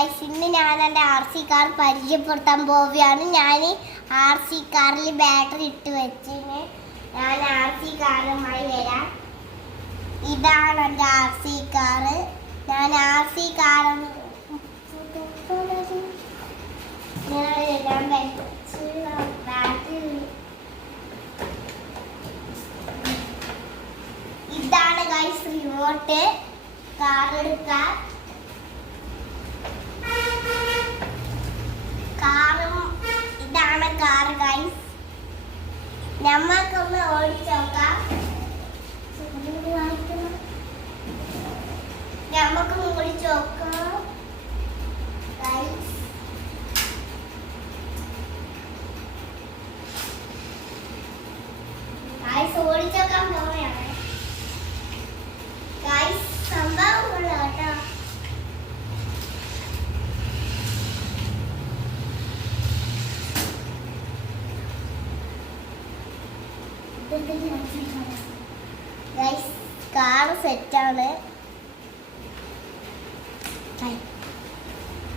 Guys ഇന്ന് ഞാൻ എൻ്റെ RC കാർ പരിചയപ്പെടുത്താൻ പോവുകയാണ്. ഞാൻ RC കാറിൽ ബാറ്ററി ഇട്ട് വെച്ചിന്. ഞാൻ RC കാറുമായി വരാം. ഇതാണ് എൻ്റെ RC കാറ്. ഞാൻ RC കാറും ഇതാണ് ഗൈസ് റിമോട്ട് കാർ എടുക്കാൻ. ഇതാണ് കാർ ഗൈസ്. നമ്മൾക്കൊന്ന് ഓടിച്ചോക്കാം. നമുക്കൊന്ന് ഓടിച്ചോക്കാം ഗൈസ്. ഓടിച്ചോക്കാൻ പോവുകയാണ് ഗൈസ്. സംഭവം കൊള്ളാം കേട്ടോ. ഗൈസ് കാർ സെറ്റാണ്.